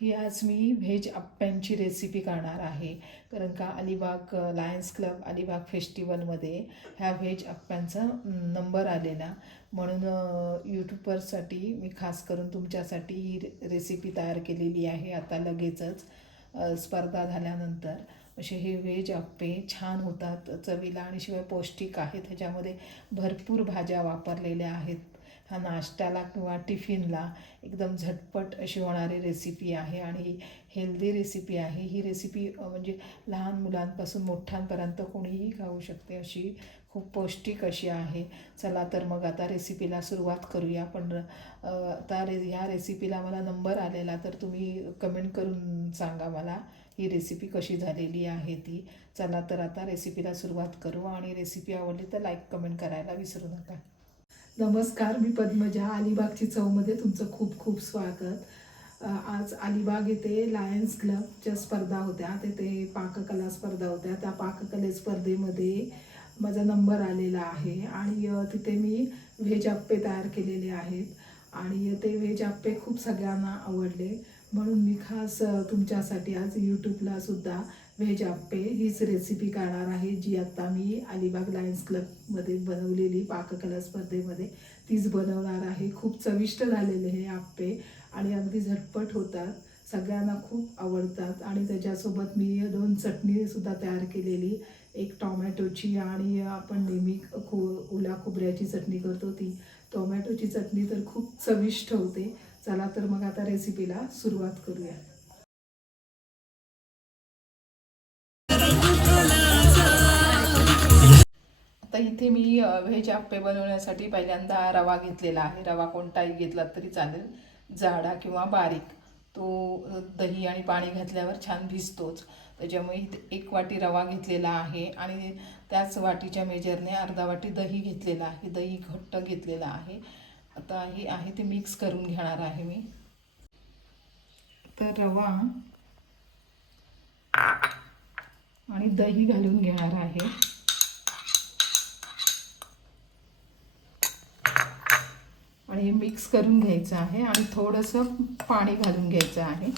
ही आज मी veg अप्प्यांची recipe करणार आहे. कारण का अलिबाग लायन्स क्लब अलिबाग फेस्टिवलमध्ये ह्या व्हेज अप्प्यांचा नंबर आलेला. म्हणून यूट्यूबरसाठी मी खास करून तुमच्यासाठी ही रेसिपी तयार केलेली आहे. आता लगेचच स्पर्धा झाल्यानंतर. असे हे व्हेज अप्पे छान होतात. चवीला आणि शिवाय पौष्टिक आहेत. ह्याच्यामध्ये भरपूर भाज्या वापरलेल्या आहेत. हा नाश्त्याला किंवा टिफिनला एकदम झटपट अशी होणारी रेसिपी आहे आणि हेल्दी रेसिपी आहे. ही रेसिपी म्हणजे लहान मुलांपासून मोठ्यांपर्यंत कोणीही खाऊ शकते अशी खूप पौष्टिक अशी आहे. चला तर मग आता रेसिपीला सुरुवात करूया. पण आता रे ह्या रेसिपीला मला नंबर आलेला तर तुम्ही कमेंट करून सांगा मला ही रेसिपी कशी झालेली आहे ती. चला तर आता रेसिपीला सुरुवात करू आणि रेसिपी आवडली तर लाईक कमेंट करायला विसरू नका. नमस्कार मी पद्मजा अलिबागची चवमध्ये तुमचं खूप खूप स्वागत. आज अलिबाग येथे लायन्स क्लबच्या स्पर्धा होत्या. तेथे पाककला स्पर्धा होत्या. त्या पाककले स्पर्धेमध्ये माझा नंबर आलेला आहे आणि तिथे मी व्हेज आप्पे तयार केलेले आहेत आणि ते व्हेज आप्पे खूप सगळ्यांना आवडले. म्हणून मी खास तुमच्यासाठी आज यूट्यूबला सुद्धा व्हेज आप्पे हीच रेसिपी करणार आहे जी आत्ता मी अलिबाग लायन्स क्लबमध्ये बनवलेली पाककला स्पर्धेमध्ये. तीच बनवणार आहे. खूप चविष्ट झालेले हे आप्पे आणि अगदी झटपट होतात. सगळ्यांना खूप आवडतात आणि त्याच्यासोबत मी दोन चटणीसुद्धा तयार केलेली. एक टॉमॅटोची आणि आपण नेहमी खो ओल्या खोबऱ्याची चटणी करतो ती. टोमॅटोची चटणी तर खूप चविष्ट होते. चला तर मग आता रेसिपीला सुरुवात करूया. तर इथे मी व्हेज आप्पे बनवण्यासाठी पहिल्यांदा रवा घेतलेला आहे. रवा कोणताही घेतला तरी चालेल. जाडा किंवा बारीक. तो दही आणि पाणी घातल्यावर छान भिजतोच. त्याच्यामुळे इथे एक वाटी रवा घेतलेला आहे आणि त्याच वाटीच्या मेजरने अर्धा वाटी दही घेतलेला आहे. दही घट्ट घेतलेला आहे. आता हे आहे ते मिक्स करून घेणार आहे मी. तर रवा आणि दही घालून घेणार आहे. आणि हे मिक्स करून घ्यायचं आहे आणि थोडंसं पाणी घालून घ्यायचं आहे.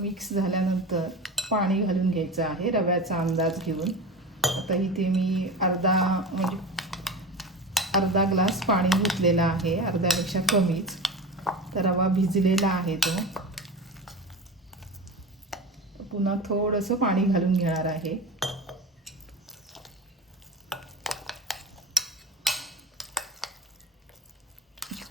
मिक्स झाल्यानंतर पाणी घालून घ्यायचं आहे रव्याचा अंदाज घेऊन. आता इथे मी अर्धा म्हणजे अर्धा ग्लास पाणी घेतलेला आहे अर्ध्यापेक्षा कमीच. तर रवा भिजलेला आहे तो. पुन्हा थोडंसं पाणी घालून घेणार आहे.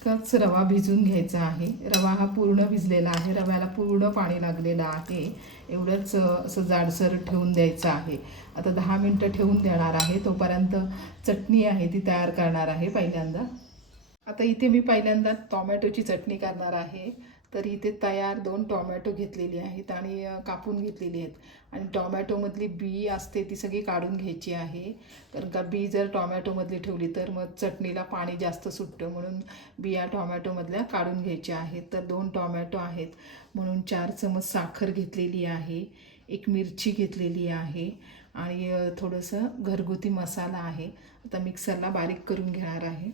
इतकाच रवा भिजून घ्यायचा आहे. रवा हा पूर्ण भिजलेला आहे. रव्याला पूर्ण पाणी लागलेलं आहे. एवढंच असं जाडसर ठेवून द्यायचं आहे. आता दहा मिनटं ठेवून देणार आहे. तोपर्यंत चटणी आहे ती तयार करणार आहे पहिल्यांदा. आता इथे मी पहिल्यांदा टॉमॅटोची चटणी करणार आहे. तर इथे तयार दोन टॉमॅटो घेतलेली आहेत आणि कापून घेतलेली आहेत. आणि टॉमॅटोमधली बी असते ती सगळी काढून घ्यायची आहे. कारण का बी जर टॉमॅटोमधली ठेवली तर मग चटणीला पाणी जास्त सुटतं म्हणून बिया टॉमॅटोमधल्या काढून घ्यायच्या आहेत. तर दोन टॉमॅटो आहेत. म्हणून चार चमच साखर घेतलेली आहे. एक मिरची घेतलेली आहे. आणि थोडंसं घरगुती मसाला आहे. आता मिक्सरला बारीक करून घेणार आहे.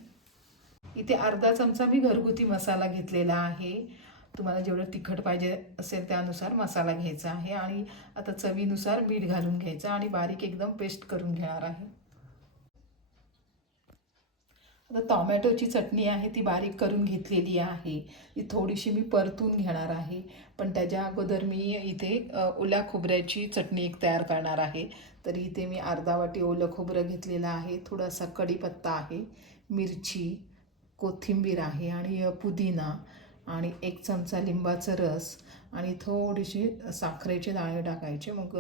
इथे अर्धा चमचा मी घरगुती मसाला घेतलेला आहे. तुम्हाला जेवढं तिखट पाहिजे असेल त्यानुसार मसाला घ्यायचा आहे आणि आता चवीनुसार मीठ घालून घ्यायचं आणि बारीक एकदम पेस्ट करून घेणार आहे. आता टॉमॅटोची चटणी आहे ती बारीक करून घेतलेली आहे. ती थोडीशी मी परतून घेणार आहे. पण त्याच्या अगोदर मी इथे ओल्या खोबऱ्याची चटणी एक तयार करणार आहे. तर इथे मी अर्धा वाटी ओलं खोबरं घेतलेलं आहे. थोडासा कढीपत्ता आहे मिरची कोथिंबीर आहे आणि पुदिना. आणि एक चमचा लिंबाचा रस आणि थोडीशी साखरेचे दाणे टाकायचे. मग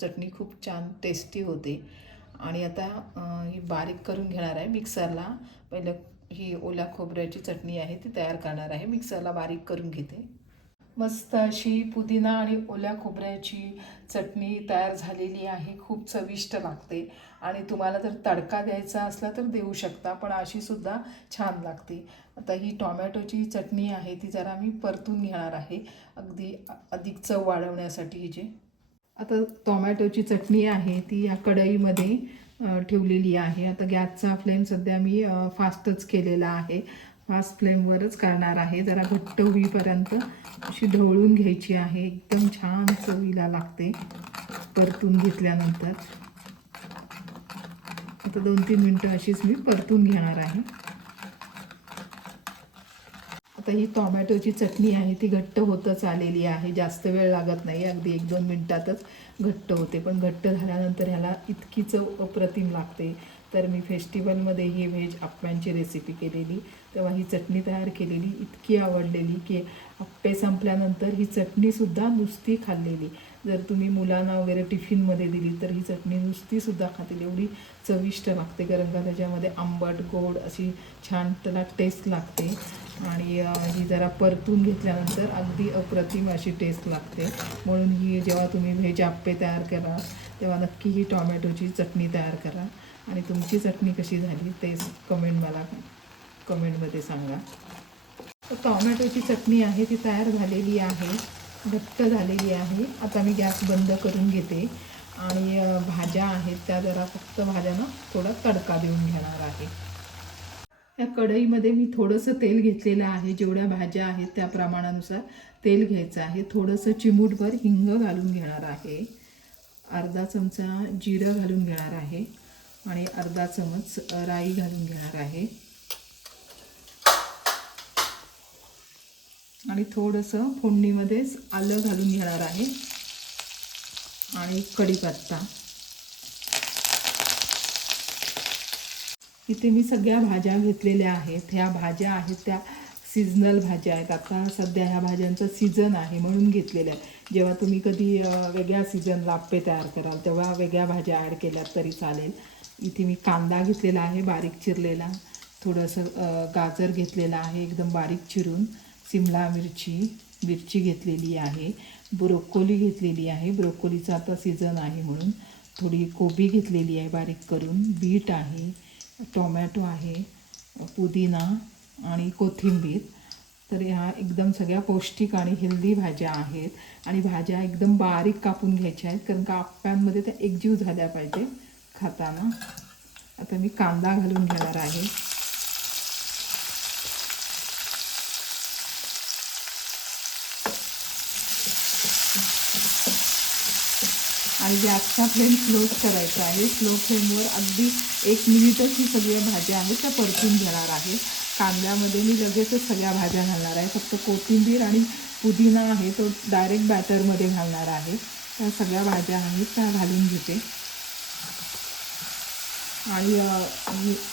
चटणी खूप छान टेस्टी होते. आणि आता ही बारीक करून घेणार आहे मिक्सरला. पहिलं ही ओल्या खोबऱ्याची चटणी आहे ती तयार करणार आहे. मिक्सरला बारीक करून घेते. मस्त अशी पुदिना आणि ओल्या खोबऱ्याची चटणी तयार झालेली आहे. खूप चविष्ट लागते. आणि तुम्हाला जर तडका द्यायचा असला तर देऊ शकता पण अशी सुद्धा छान लागते. आता ही टॉमॅटोची चटणी आहे ती जरा मी परतून घेणार आहे. अगदी अधिक चव वाढवण्यासाठी हिचे. आता टोमॅटोची चटणी आहे ती या कढईमध्ये ठेवलेली आहे. आता गॅसचा फ्लेम सध्या मी फास्टच केलेला आहे. फास्ट फ्लेमवरच करणार आहे. जरा घट्ट होईपर्यंत अशी ढवळून घ्यायची आहे. एकदम छान चवीला लागते परतून घेतल्यानंतर. आता दोन तीन मिनटं अशीच मी परतून घेणार आहे. आता ही टॉमॅटोची चटणी आहे ती घट्ट होतच आलेली आहे. जास्त वेळ लागत नाही अगदी एक दोन मिनटातच घट्ट होते. पण घट्ट झाल्यानंतर ह्याला इतकी चव अप्रतिम लागते. तर मी फेस्टिवलमध्ये ही व्हेज आप्प्यांची रेसिपी केलेली. तेव्हा ही चटणी तयार केलेली इतकी आवडलेली की आप्पे संपल्यानंतर ही चटणीसुद्धा नुसती खाल्लेली. जर तुम्ही मुलांना वगैरे टिफिनमध्ये दिली तर ही चटणी नुसतीसुद्धा खातील. एवढी चविष्ट लागते. कारण का त्याच्यामध्ये आंबट गोड अशी छान त्याला टेस्ट लागते. आणि ही जरा परतून घेतल्यानंतर अगदी अप्रतिम अशी टेस्ट लागते. म्हणून ही जेव्हा तुम्ही व्हेज आप्पे तयार करा तेव्हा नक्की ही टॉमॅटोची चटणी तयार करा. आणि तुमची चटणी कशी झाली ते कमेंट मला कमेंटमध्ये सांगा. तर टॉमॅटोची चटणी आहे ती तयार झालेली आहे घट्ट झालेली आहे. आता मी गॅस बंद करून घेते. आणि भाज्या आहेत त्या जरा फक्त भाज्यांना थोडा तडका देऊन घेणार आहे. या कढईमध्ये मी थोडंसं तेल घेतलेलं आहे. जेवढ्या भाज्या आहेत त्या प्रमाणानुसार तेल घ्यायचं आहे. थोडंसं चिमूटभर हिंग घालून घेणार आहे. अर्धा चमचा जिरं घालून घेणार आहे. आणि अर्धा चमच राई घालून घेणार आहे. आणि थोडंसं फोडणीमध्येच आलं घालून घेणार आहे. आणि कढीपत्ता. इथे मी सगळ्या भाज्या घेतलेल्या आहेत. ह्या भाज्या आहेत त्या सीझनल भाज्या आहेत. आता सध्या ह्या भाज्यांचा सीझन आहे म्हणून घेतलेल्या आहे जेव्हा तुम्ही कधी वेगळ्या सीझनला आप्पे तयार कराल तेव्हा वेगळ्या भाज्या ॲड केल्या तरी चालेल. इथे मी कांदा घेतलेला आहे बारीक चिरलेला. थोडंसं गाजर घेतलेलं आहे एकदम बारीक चिरून. सिमला मिरची मिरची घेतलेली आहे. ब्रोकोली घेतलेली आहे. ब्रोकोलीचा आता सीझन आहे म्हणून. थोडी कोबी घेतलेली आहे बारीक करून. बीट आहे. टोमॅटो आहे पुदिना आणि कोथिंबीर. तर ह्या एकदम सगळ्या पौष्टिक आणि हेल्दी भाज्या आहेत आणि भाज्या एकदम बारीक कापून घ्यायच्या आहेत कारण का आप्प्यांमध्ये त्या एकजीव झाल्या पाहिजे खाताना. आता मी कांदा घालून घेणार आहे. आणि गॅसचा फ्लेम स्लोच करायचा आहे. स्लो फ्लेमवर अगदी एक मिनिटच ही सगळ्या भाज्या आहेत त्या परतून घेणार आहे. कांद्यामध्ये मी लगेचच सगळ्या भाज्या घालणार आहे. फक्त कोथिंबीर आणि पुदिना आहे तो डायरेक्ट बॅटरमध्ये घालणार आहे. त्या सगळ्या भाज्या आहेत त्या घालून घेते. आणि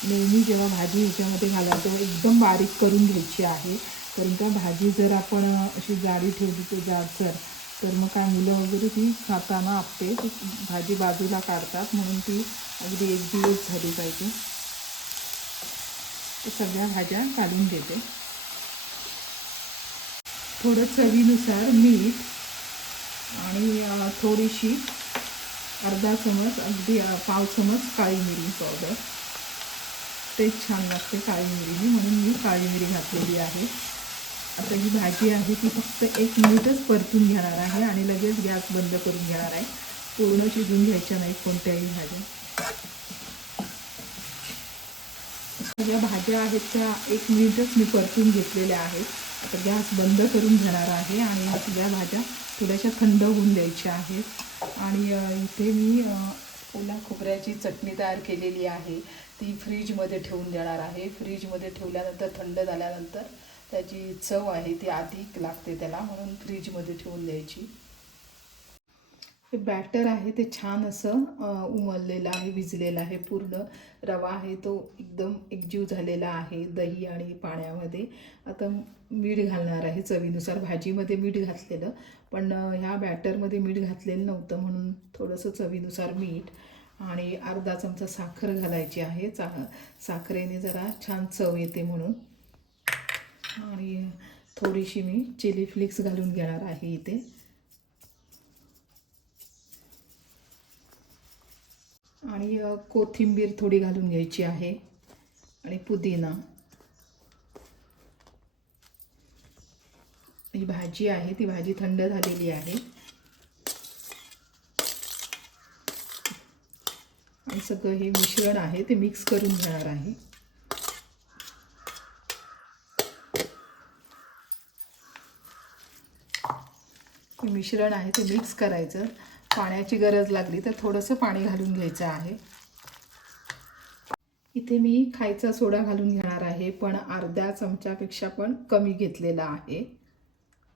नेहमी जेव्हा भाजी ह्याच्यामध्ये तेव्हा एकदम बारीक करून घ्यायची आहे. कारण का भाजी जर आपण अशी जाडी ठेवली तर जाडसर तर मग काय मुलं वगैरे ती खाताना आपटे ती भाजी बाजूला काढतात म्हणून ती अगदी एक दिवस झाली पाहिजे. सगळ्या भाज्या काढून घेते थोडं चवीनुसार मीठ आणि थोडीशी अर्धा चमच अगदी पाव चमच काळी मिरी पावडर तेच छान लागते काळी मिरीनी म्हणून मी काळी मिरी घातलेली आहे. आता ही भाजी आहे ती फक्त एक मिनिटच परतून घेणार आहे आणि लगेच गॅस बंद करून घेणार आहे. पूर्ण शिजून घ्यायच्या नाहीत कोणत्याही भाज्या. सगळ्या भाज्या आहेत त्या एक मिनिटच मी परतून घेतलेल्या आहेत. आता गॅस बंद करून घेणार आहे आणि या सगळ्या भाज्या थोड्याशा थंड होऊन द्यायच्या आहेत. आणि इथे मी ओला खोबऱ्याची चटणी तयार केलेली आहे. ती फ्रीजमध्ये ठेवून देणार आहे. फ्रीजमध्ये ठेवल्यानंतर थंड झाल्यानंतर त्याची चव आहे ती अधिक लागते त्याला म्हणून फ्रीजमध्ये ठेवून द्यायची. हे बॅटर आहे ते छान असं उमललेलं आहे भिजलेलं आहे पूर्ण रवा आहे तो एकदम एकजीव झालेला आहे दही आणि पाण्यामध्ये. आता मीठ घालणार आहे चवीनुसार भाजीमध्ये मीठ घातलेलं पण ह्या बॅटरमध्ये मीठ घातलेलं नव्हतं म्हणून थोडंसं चवीनुसार मीठ आणि अर्धा चमचा साखर घालायची आहे. चा साखरेने जरा छान चव येते म्हणून. आणि थोडीशी मी चिली फ्लेक्स घालून घेणार आहे इथे. आणि कोथिंबीर थोडी घालून घ्यायची आहे आणि पुदिना. ही भाजी आहे ती भाजी थंड झालेली आहे. आणि सगळं हे मिश्रण आहे ते मिक्स करून घेणार आहे. मिश्रण आहे ते मिक्स करायचं. पाण्याची गरज लागली तर थोडंसं पाणी घालून घ्यायचं आहे. इथे मी खायचा सोडा घालून घेणार आहे पण अर्ध्या चमच्यापेक्षा पण कमी घेतलेला आहे.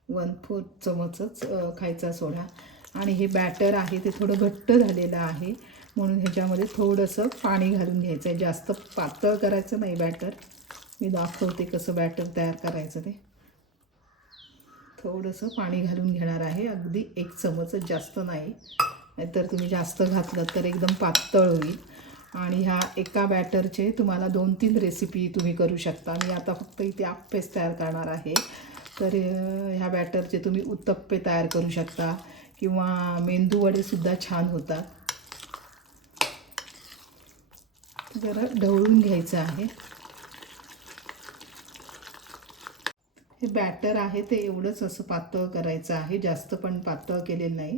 वन फोर्थ चमचच खायचा सोडा. आणि हे बॅटर आहे ते थोडं घट्ट झालेलं आहे म्हणून ह्याच्यामध्ये थोडंसं पाणी घालून घ्यायचं आहे जास्त पातळ करायचं नाही बॅटर. मी दाखवते कसं बॅटर तयार करायचं ते. थोडंसं पाणी घालून घेणार आहे. अगदी एक चमच जास्त नाही. नाहीतर तुम्ही जास्त घातलं तर एकदम पातळ होईल. आणि ह्या एका बॅटरचे तुम्हाला दोन तीन रेसिपी तुम्ही करू शकता. मी आता फक्त इथे आप्पेच तयार करणार आहे. तर ह्या बॅटरचे तुम्ही उत्तप्पे तयार करू शकता किंवा मेंदूवडेसुद्धा छान होतात. जरा ढवळून घ्यायचं आहे. हे बॅटर आहे ते एवढंच असं पातळ करायचं आहे. जास्त पण पातळ केलेलं नाही.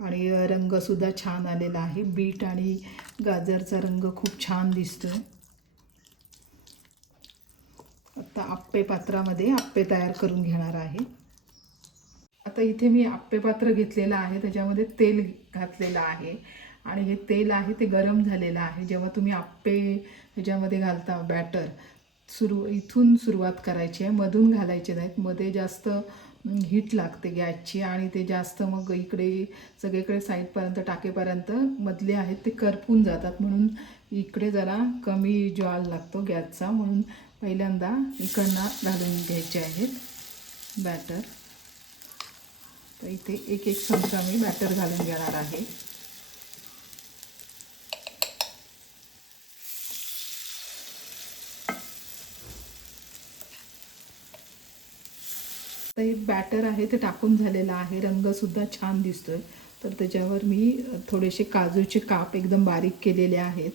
आणि रंगसुद्धा छान आलेला आहे. बीट आणि गाजरचा रंग खूप छान दिसतो आता आप्पे पात्रामध्ये आप्पे तयार करून घेणार आहे. आता इथे मी आप्पे पात्र घेतलेलं आहे. त्याच्यामध्ये तेल घातलेलं आहे. आणि हे तेल आहे ते गरम झालेलं आहे. जेव्हा तुम्ही आप्पे ह्याच्यामध्ये घालता बॅटर सुरू इथून सुरुवात करायची आहे. मधून घालायचे नाहीत. मध्ये जास्त हीट लागते गॅसची आणि ते जास्त मग इकडे सगळीकडे साईडपर्यंत टाकेपर्यंत मधले आहेत ते करपून जातात. म्हणून इकडे जरा कमी ज्वाल लागतो गॅसचा. म्हणून पहिल्यांदा इकडनं घालून घ्यायचे आहेत बॅटर तर इथे एक एक चमचा मी बॅटर घालून घेणार आहे. तर हे बॅटर आहे ते टाकून झालेलं आहे. रंगसुद्धा छान दिसतोय. तर त्याच्यावर मी थोडेसे काजूचे काप एकदम बारीक केलेले आहेत.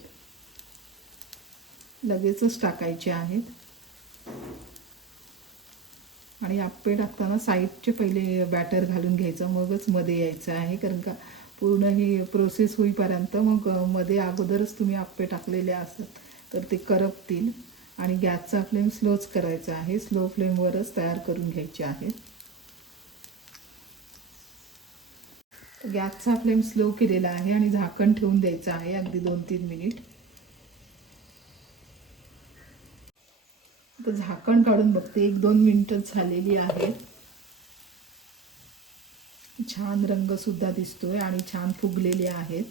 लगेचच टाकायचे आहेत. आणि आप्पे टाकताना साईडचे पहिले बॅटर घालून घ्यायचं मगच मध्ये यायचं आहे. कारण का पूर्ण ही प्रोसेस होईपर्यंत मग मध्ये अगोदरच तुम्ही आप्पे टाकलेले असतात. तर ते करपतील. आणि गॅसचा फ्लेम स्लोच करायचा आहे. स्लो फ्लेमवरच तयार करून घ्यायचे आहे. गॅसचा फ्लेम स्लो केलेला आहे आणि झाकण ठेवून द्यायचं आहे अगदी दोन तीन मिनिट. आता झाकण काढून बघते. एक दोन मिनटं झालेली आहेत. छान रंगसुद्धा दिसतोय आणि छान फुगलेले आहेत.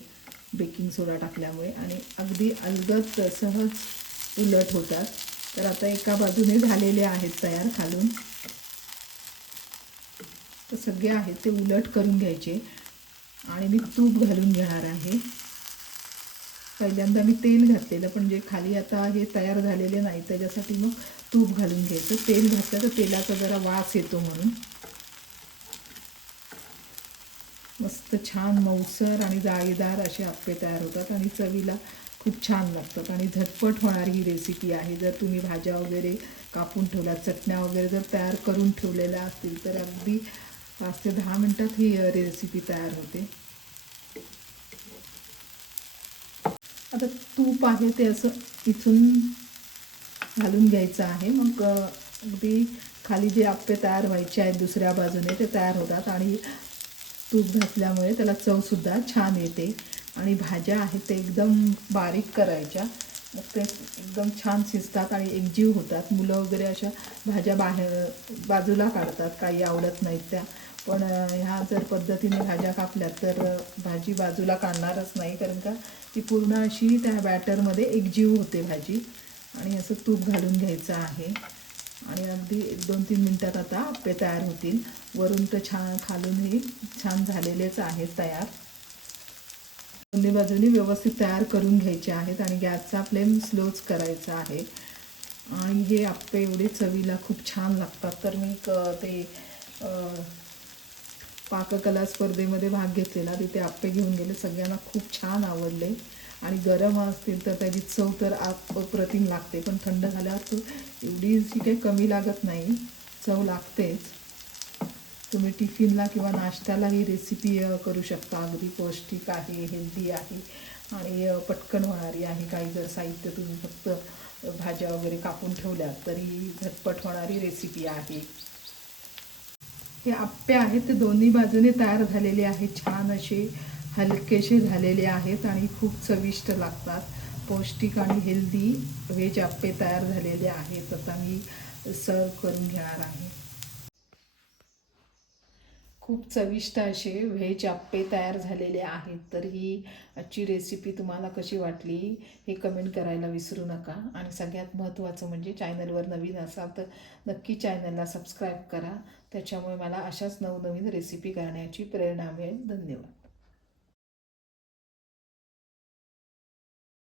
बेकिंग सोडा टाकल्यामुळे आणि अगदी अलगद सहज उलट होतात. तर आता एका बाजूने झालेले आहेत तयार खालून. तर सगळे आहेत ते उलट करून घ्यायचे. आणि मी तूप घालून घेणार आहे. पहिल्यांदा मी तेल घातलेलं पण जे खाली आता हे तयार झालेले नाही त्याच्यासाठी मग तूप घालून घ्यायचं. तेल घातलं तर तेलाचा जरा वास येतो म्हणून. मस्त छान मऊसर आणि जाळीदार असे आप्पे तयार होतात. आणि चवीला खूप छान लागतात. आणि झटपट होणारी ही रेसिपी आहे. जर तुम्ही भाज्या वगैरे कापून ठेवल्या चटण्या वगैरे जर तयार करून ठेवलेल्या असतील तर अगदी पाच ते दहा मिनटात ही रेसिपी तयार होते. आता तूप आहे ते असं इथून घालून घ्यायचं आहे. मग अगदी खाली जे आप्पे तयार व्हायचे आहेत दुसऱ्या बाजूने ते तयार होतात. आणि तूप घातल्यामुळे त्याला चवसुद्धा छान येते. आणि भाज्या आहेत ते एकदम बारीक करायच्या. मग ते एकदम छान शिजतात आणि एकजीव होतात. मुलं वगैरे अशा भाज्या बाहेर बाजूला काढतात. काही आवडत नाहीत त्या. पण ह्या जर पद्धतीने भाज्या कापल्या तर भाजी बाजूला काढणारच नाही. कारण का ती पूर्ण अशी त्या बॅटरमध्ये एकजीव होते भाजी. आणि असं तूप घालून घ्यायचं आहे. आणि अगदी एक दोन तीन मिनटात आता आप्पे तयार होतील. वरून तर छान खालूनही छान झालेलेच आहेत तयार. दोन्ही बाजूनी व्यवस्थित तयार करून घ्यायचे आहेत आणि गॅसचा फ्लेम स्लोच करायचा आहे. आणि हे आप्पे एवढे चवीला खूप छान लागतात. तर मी क- ते पाककला स्पर्धेमध्ये भाग घेतलेला. तिथे आप्पे घेऊन गेले. सगळ्यांना खूप छान आवडले. आणि गरम असतील तर त्याची चव तर आप अप्रतिम लागते. पण थंड झाल्यावर एवढी जी काही कमी लागत नाही. चव लागतेच. तुम्ही टिफिनला किंवा नाश्त्याला ही रेसिपी करू शकता. अगदी पौष्टिक आहे हेल्दी आहे आणि पटकन होणारी आहे. काही जर साहित्य तुम्ही फक्त भाज्या वगैरे कापून ठेवल्या तरी झटपट होणारी रेसिपी आहे. हे आप्पे आहेत. ते दोन्ही बाजूने तयार झालेले आहेत. छान असे हलकेसे झालेले आहेत आणि खूप चविष्ट लागतात. पौष्टिक आणि हेल्दी व्हेज आप्पे तयार झालेले आहेत. आता मी सर्व करून घेणार आहे. खूप चविष्ट असे व्हेज आप्पे तयार झालेले आहेत. तर ही आजची रेसिपी तुम्हाला कशी वाटली हे कमेंट करायला विसरू नका. आणि सगळ्यात महत्त्वाचं म्हणजे चॅनलवर नवीन असाल तर नक्की चॅनलला सबस्क्राईब करा. त्याच्यामुळे मला अशाच नवनवीन रेसिपी करण्याची प्रेरणा मिळेल. धन्यवाद.